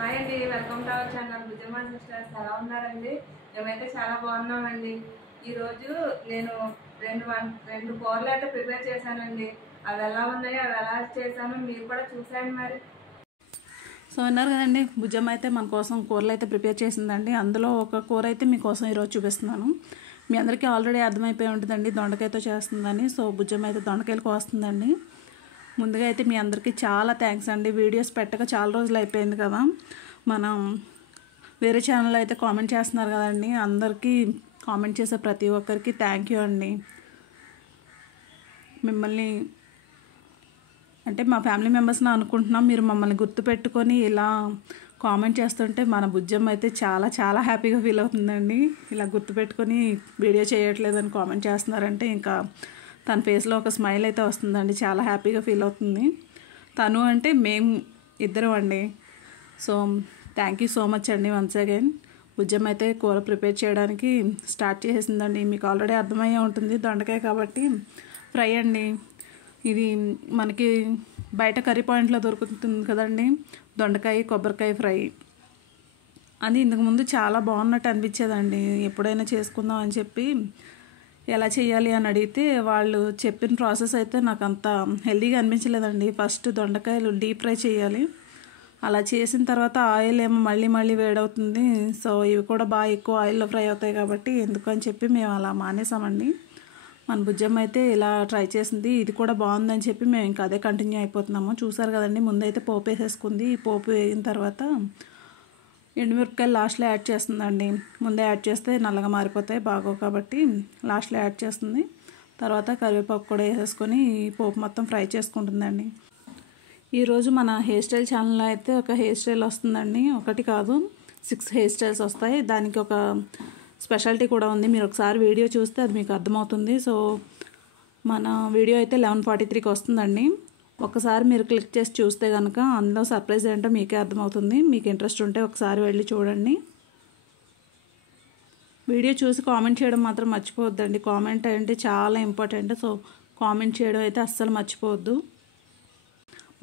Hi అండి, welcome to our channel Bujjamma sisters. ఎలా ఉన్నారండి? మేమైతే చాలా బాగున్నామండి. ఈరోజు నేను రెండు కూరలు అయితే ప్రిపేర్ చేశానండి. అవి ఎలా ఉన్నాయో అవి ఎలా చేశానో మీరు కూడా చూసాను మరి. సో విన్నారు కదండి, బుజ్జమ్మ అయితే మన కోసం కూరలు అయితే ప్రిపేర్ చేసిందండి. అందులో ఒక కూర అయితే మీకోసం ఈరోజు చూపిస్తున్నాను. మీ అందరికీ ఆల్రెడీ అర్థమైపోయి ఉంటుందండి దొండకాయతో చేస్తుందని. సో బుజ్జమ్మ అయితే దొండకాయలు కోస్తుందండి. ముందుగా అయితే మీ అందరికీ చాలా థ్యాంక్స్ అండి. వీడియోస్ పెట్టక చాలా రోజులు అయిపోయింది కదా. మనం వేరే ఛానల్లో అయితే కామెంట్ చేస్తున్నారు కదండి. అందరికీ కామెంట్ చేసే ప్రతి ఒక్కరికి థ్యాంక్ యూ అండి. మిమ్మల్ని అంటే మా ఫ్యామిలీ మెంబర్స్ని అనుకుంటున్నాం. మీరు మమ్మల్ని గుర్తుపెట్టుకొని ఇలా కామెంట్ చేస్తుంటే మన బుజ్జమ్మ అయితే చాలా చాలా హ్యాపీగా ఫీల్ అవుతుందండి. ఇలా గుర్తుపెట్టుకొని వీడియో చేయట్లేదని కామెంట్ చేస్తున్నారంటే ఇంకా తన ఫేస్లో ఒక స్మైల్ అయితే వస్తుందండి. చాలా హ్యాపీగా ఫీల్ అవుతుంది. తను అంటే మేము ఇద్దరం అండి. So thank you so much అండి వన్స్ అగైన్. బుజ్జమ్మ అయితే కూర ప్రిపేర్ చేయడానికి స్టార్ట్ చేసేసిందండి. మీకు ఆల్రెడీ అర్థమయ్యే ఉంటుంది, దొండకాయ కాబట్టి ఫ్రై అండి. ఇది మనకి బయట కర్రీ పాయింట్లో దొరుకుతుంది కదండి, దొండకాయ కొబ్బరికాయ ఫ్రై. అది ఇంతకుముందు చాలా బాగున్నట్టు అనిపించేదండి. ఎప్పుడైనా చేసుకుందాం అని చెప్పి ఎలా చేయాలి అని అడిగితే వాళ్ళు చెప్పిన ప్రాసెస్ అయితే నాకు అంత హెల్తీగా అనిపించలేదండి. ఫస్ట్ దొండకాయలు డీప్ ఫ్రై చేయాలి. అలా చేసిన తర్వాత ఆయిల్ ఏమో మళ్ళీ వేడవుతుంది. సో ఇవి కూడా బాగా ఎక్కువ ఆయిల్లో ఫ్రై అవుతాయి కాబట్టి ఎందుకని చెప్పి మేము అలా మానేసామండి. మన బుజ్జమ్మ అయితే ఇలా ట్రై చేసింది. ఇది కూడా బాగుందని చెప్పి మేము ఇంకా అదే కంటిన్యూ అయిపోతున్నాము. చూసారు కదండి, ముందైతే పోపు వేసేసుకుంది. ఈ పోపు వేగిన తర్వాత ఎండుమిరపకాయలు లాస్ట్లో యాడ్ చేస్తుందండి. ముందే యాడ్ చేస్తే నల్లగా మారిపోతాయి బాగో కాబట్టి లాస్ట్లో యాడ్ చేస్తుంది. తర్వాత కరివేపాకు కూడా వేసేసుకొని ఈ పోపు మొత్తం ఫ్రై చేసుకుంటుందండి. ఈరోజు మన హెయిర్ స్టైల్ ఛానల్లో అయితే ఒక హెయిర్ స్టైల్ వస్తుందండి. ఒకటి కాదు 6 హెయిర్ స్టైల్స్ వస్తాయి. దానికి ఒక స్పెషాలిటీ కూడా ఉంది. మీరు ఒకసారి వీడియో చూస్తే అది మీకు అర్థమవుతుంది. సో మన వీడియో అయితే 11:43కి వస్తుందండి. ఒకసారి మీరు క్లిక్ చేసి చూస్తే కనుక అందులో సర్ప్రైజ్ ఏంటో మీకే అర్థమవుతుంది. మీకు ఇంట్రెస్ట్ ఉంటే ఒకసారి వెళ్ళి చూడండి. వీడియో చూసి కామెంట్ చేయడం మాత్రం మర్చిపోవద్దండి. కామెంట్ అంటే చాలా ఇంపార్టెంట్. సో కామెంట్ చేయడం అయితే అస్సలు మర్చిపోవద్దు.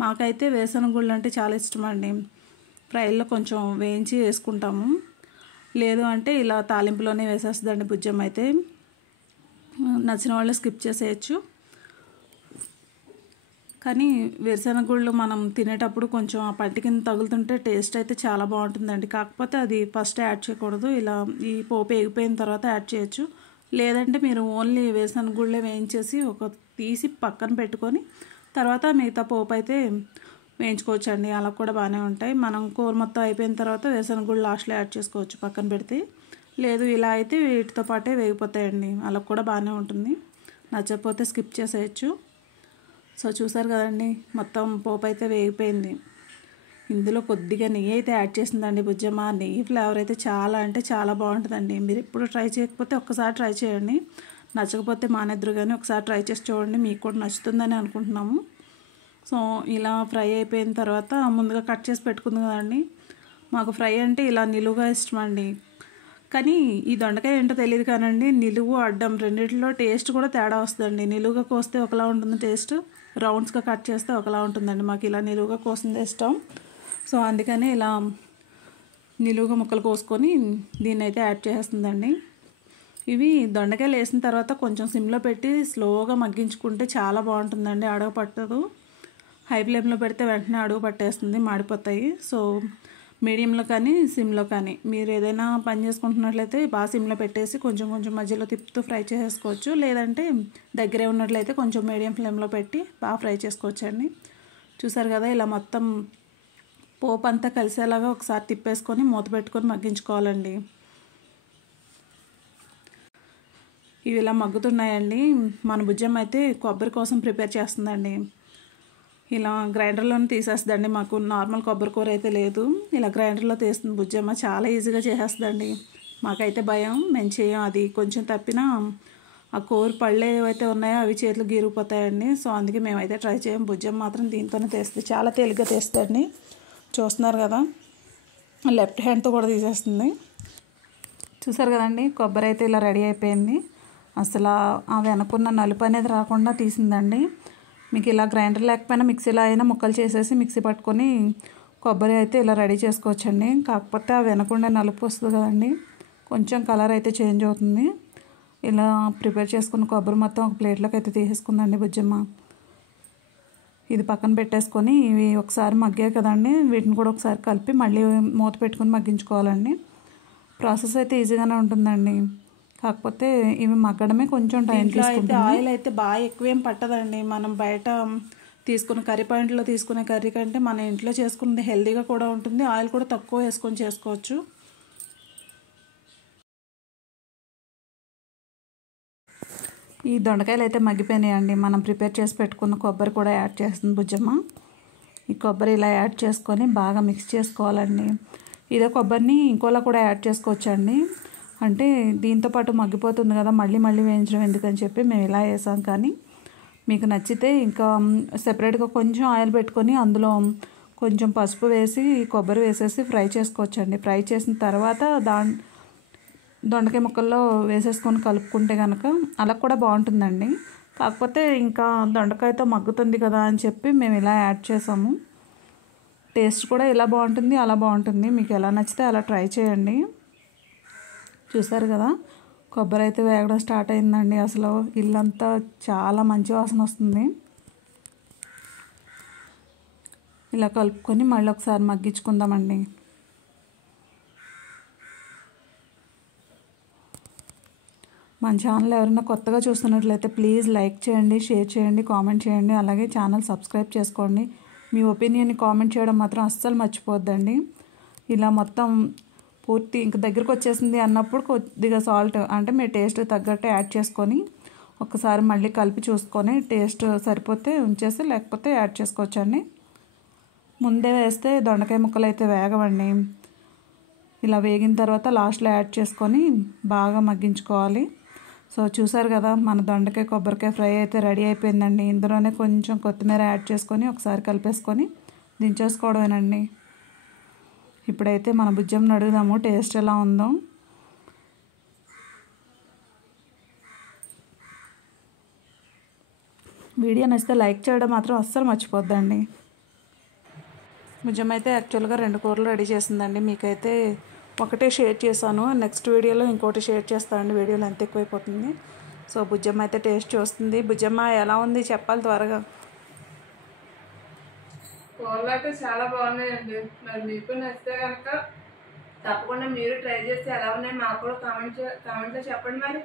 మాకైతే వేరుశనగ గుళ్ళు అంటే చాలా ఇష్టం అండి. ఫ్రైల్లో కొంచెం వేయించి వేసుకుంటాము. లేదు అంటే ఇలా తాలింపులోనే వేసేస్తుందండి బుజ్జమ్మ అయితే. నచ్చిన వాళ్ళు స్కిప్ చేసేయచ్చు. కానీ వేరుశనగ గుళ్ళు మనం తినేటప్పుడు కొంచెం ఆ పంటి కింద తగులుతుంటే టేస్ట్ అయితే చాలా బాగుంటుందండి. కాకపోతే అది ఫస్ట్ యాడ్ చేయకూడదు. ఇలా ఈ పోపు ఎగిపోయిన తర్వాత యాడ్ చేయొచ్చు. లేదంటే మీరు ఓన్లీ వేరుశనగ గుళ్ళే వేయించేసి తీసి పక్కన పెట్టుకొని తర్వాత మిగతా పోపు అయితే వేయించుకోవచ్చు అండి. అలా కూడా బాగానే ఉంటాయి. మనం కూర మొత్తం అయిపోయిన తర్వాత వేరుశనగ గుళ్ళు లాస్ట్లో యాడ్ చేసుకోవచ్చు పక్కన పెడితే. లేదు ఇలా అయితే వీటితో పాటే వేగిపోతాయండి. అలా కూడా బాగానే ఉంటుంది. నచ్చకపోతే స్కిప్ చేసేయచ్చు. సో చూసారు కదండి, మొత్తం పోపు అయితే వేగిపోయింది. ఇందులో కొద్దిగా నెయ్యి అయితే యాడ్ చేసిందండి బుజ్జమ్మ. నెయ్యి ఫ్లేవర్ అయితే చాలా అంటే చాలా బాగుంటుందండి. మీరు ఎప్పుడు ట్రై చేయకపోతే ఒక్కసారి ట్రై చేయండి. నచ్చకపోతే మానేద్దరు కానీ ఒకసారి ట్రై చేసి చూడండి. మీకు కూడా నచ్చుతుందని అనుకుంటున్నాము. సో ఇలా ఫ్రై అయిపోయిన తర్వాత ముందుగా కట్ చేసి పెట్టుకుంది కదండి. మాకు ఫ్రై అంటే ఇలా నిలువుగా ఇష్టం అండి. కానీ ఈ దొండకాయ ఏంటో తెలియదు కానండి, నిలువు అడ్డం రెండిట్లో టేస్ట్ కూడా తేడా వస్తుందండి. నిలువుగా కోస్తే ఒకలా ఉంటుంది టేస్ట్, రౌండ్స్గా కట్ చేస్తే ఒకలా ఉంటుందండి. మాకు ఇలా నిలువుగా కోసిందే ఇష్టం. సో అందుకని ఇలా నిలువుగా ముక్కలు కోసుకొని దీన్ని అయితే యాడ్ చేస్తుందండి. ఇవి దొండకాయలు వేసిన తర్వాత కొంచెం సిమ్లో పెట్టి స్లోగా మగ్గించుకుంటే చాలా బాగుంటుందండి. అడుగు పట్టదు. హై ఫ్లేమ్లో పెడితే వెంటనే అడుగు పట్టేస్తుంది, మాడిపోతాయి. సో మీడియంలో కానీ సిమ్లో కానీ మీరు ఏదైనా పని చేసుకుంటున్నట్లయితే బాగా సిమ్లో పెట్టేసి కొంచెం మధ్యలో తిప్పుతూ ఫ్రై చేసుకోవచ్చు. లేదంటే దగ్గరే ఉన్నట్లయితే కొంచెం మీడియం ఫ్లేమ్లో పెట్టి బాగా ఫ్రై చేసుకోవచ్చండి. చూసారు కదా, ఇలా మొత్తం పోపు అంతా కలిసేలాగా ఒకసారి తిప్పేసుకొని మూత పెట్టుకొని మగ్గించుకోవాలండి. ఇవి ఇలా మగ్గుతున్నాయండి. మన బుజ్జమ్మ అయితే కొబ్బరి కోసం ప్రిపేర్ చేస్తుందండి. ఇలా గ్రైండర్లోనే తీసేస్తుందండి. మాకు నార్మల్ కొబ్బరి కూర అయితే లేదు, ఇలా గ్రైండర్లో తీస్తుంది బుజ్జమ్మ. చాలా ఈజీగా చేసేస్తుందండి. మాకైతే భయం, మేము చేయం. అది కొంచెం తప్పినా ఆ కూర పళ్ళు ఏవైతే ఉన్నాయో అవి చేతులు గీరిపోతాయండి. సో అందుకే మేమైతే ట్రై చేయం. బుజ్జమ్మ మాత్రం దీంతోనే తీస్తుంది. చాలా తేలిగ్గా తీస్తుందండి. చూస్తున్నారు కదా, లెఫ్ట్ హ్యాండ్తో కూడా తీసేస్తుంది. చూసారు కదండి, కొబ్బరి అయితే ఇలా రెడీ అయిపోయింది. అసలు ఆ వెనకున్న నలుపు అనేది రాకుండా తీసిందండి. మీకు ఇలా గ్రైండర్ లేకపోయినా మిక్సీలో అయినా ముక్కలు చేసేసి మిక్సీ పట్టుకొని కొబ్బరి అయితే ఇలా రెడీ చేసుకోవచ్చండి. కాకపోతే ఆ వెనకుండా నలుపు వస్తుంది కదండి, కొంచెం కలర్ అయితే చేంజ్ అవుతుంది. ఇలా ప్రిపేర్ చేసుకున్న కొబ్బరి మొత్తం ఒక ప్లేట్లోకి అయితే తీసేసుకుందండి బుజ్జమ్మ. ఇది పక్కన పెట్టేసుకొని ఇవి ఒకసారి మగ్గాయి కదండి, వీటిని కూడా ఒకసారి కలిపి మళ్ళీ మూత పెట్టుకొని మగ్గించుకోవాలండి. ప్రాసెస్ అయితే ఈజీగానే ఉంటుందండి, కాకపోతే ఇవి మగ్గడమే కొంచెం టైం తీసుకుంటుంది. ఆయిల్ అయితే బాగా ఎక్కువేం పట్టదండి. మనం బయట తీసుకున్న కర్రీ పాయింట్లో తీసుకునే కర్రీ కంటే మన ఇంట్లో చేసుకున్నది హెల్తీగా కూడా ఉంటుంది. ఆయిల్ కూడా తక్కువ వేసుకొని చేసుకోవచ్చు. ఈ దొండకాయలు అయితే మగ్గిపోయినాయండి. మనం ప్రిపేర్ చేసి పెట్టుకున్న కొబ్బరి కూడా యాడ్ చేస్తుంది బుజ్జమ్మ. ఈ కొబ్బరి ఇలా యాడ్ చేసుకొని బాగా మిక్స్ చేసుకోవాలండి. ఇదే కొబ్బరిని ఇంకోలా కూడా యాడ్ చేసుకోవచ్చండి. అంటే దీంతోపాటు మగ్గిపోతుంది కదా, మళ్ళీ వేయించడం ఎందుకని చెప్పి మేము ఇలా వేసాం. కానీ మీకు నచ్చితే ఇంకా సెపరేట్గా కొంచెం ఆయిల్ పెట్టుకొని అందులో కొంచెం పసుపు వేసి కొబ్బరి వేసేసి ఫ్రై చేసుకోవచ్చండి. ఫ్రై చేసిన తర్వాత దొండకాయ ముక్కల్లో వేసేసుకొని కలుపుకుంటే కనుక అలా కూడా బాగుంటుందండి. కాకపోతే ఇంకా దొండకాయతో మగ్గుతుంది కదా అని చెప్పి మేము ఇలా యాడ్ చేసాము. టేస్ట్ కూడా ఇలా బాగుంటుంది, అలా బాగుంటుంది. మీకు ఎలా నచ్చితే అలా ట్రై చేయండి. చూసారు కదా, కొబ్బరి అయితే వేగడం స్టార్ట్ అయిందండి. అసలు ఇల్లంతా చాలా మంచి వాసన వస్తుంది. ఇలా కలుపుకొని మళ్ళీ ఒకసారి మగ్గించుకుందామండి. మన ఛానల్ ఎవరైనా కొత్తగా చూస్తున్నట్లయితే ప్లీజ్ లైక్ చేయండి, షేర్ చేయండి, కామెంట్ చేయండి. అలాగే ఛానల్ సబ్స్క్రైబ్ చేసుకోండి. మీ ఒపీనియన్ని కామెంట్ చేయడం మాత్రం అస్సలు మర్చిపోద్దండి. ఇలా మొత్తం పూర్తి ఇంక దగ్గరకు వచ్చేసింది అన్నప్పుడు కొద్దిగా సాల్ట్ అంటే మీ టేస్ట్ తగ్గట్టు యాడ్ చేసుకొని ఒకసారి మళ్ళీ కలిపి చూసుకొని టేస్ట్ సరిపోతే ఉంచేసి లేకపోతే యాడ్ చేసుకోవచ్చండి. ముందే వేస్తే దొండకాయ ముక్కలు అయితే వేగవండి. ఇలా వేగిన తర్వాత లాస్ట్లో యాడ్ చేసుకొని బాగా మగ్గించుకోవాలి. సో చూసారు కదా, మన దొండకాయ కొబ్బరికాయ ఫ్రై అయితే రెడీ అయిపోయిందండి. ఇందులోనే కొంచెం కొత్తిమీర యాడ్ చేసుకొని ఒకసారి కలిపేసుకొని దించేసుకోవడమేనండి. ఇప్పుడైతే మన బుజ్జమ్మని అడుగుదాము టేస్ట్ ఎలా ఉందో. వీడియో నచ్చితే లైక్ చేయడం మాత్రం అస్సలు మర్చిపోద్దండి. బుజ్జమ్మ అయితే యాక్చువల్గా 2 కూరలు రెడీ చేసిందండి. మీకైతే ఒకటే షేర్ చేశాను, నెక్స్ట్ వీడియోలో ఇంకోటి షేర్ చేస్తానండి. వీడియోలో ఎంత ఎక్కువైపోతుంది. సో బుజ్జమ్మ అయితే టేస్ట్ చూస్తుంది. బుజ్జమ్మ ఎలా ఉంది చెప్పాలి త్వరగా. కూరలు అయితే చాలా బాగున్నాయండి. మరి మీకు నచ్చితే కనుక తప్పకుండా మీరు ట్రై చేసి ఎలా ఉన్నాయి మాకు కూడా కామెంట్లో చెప్పండి మరి.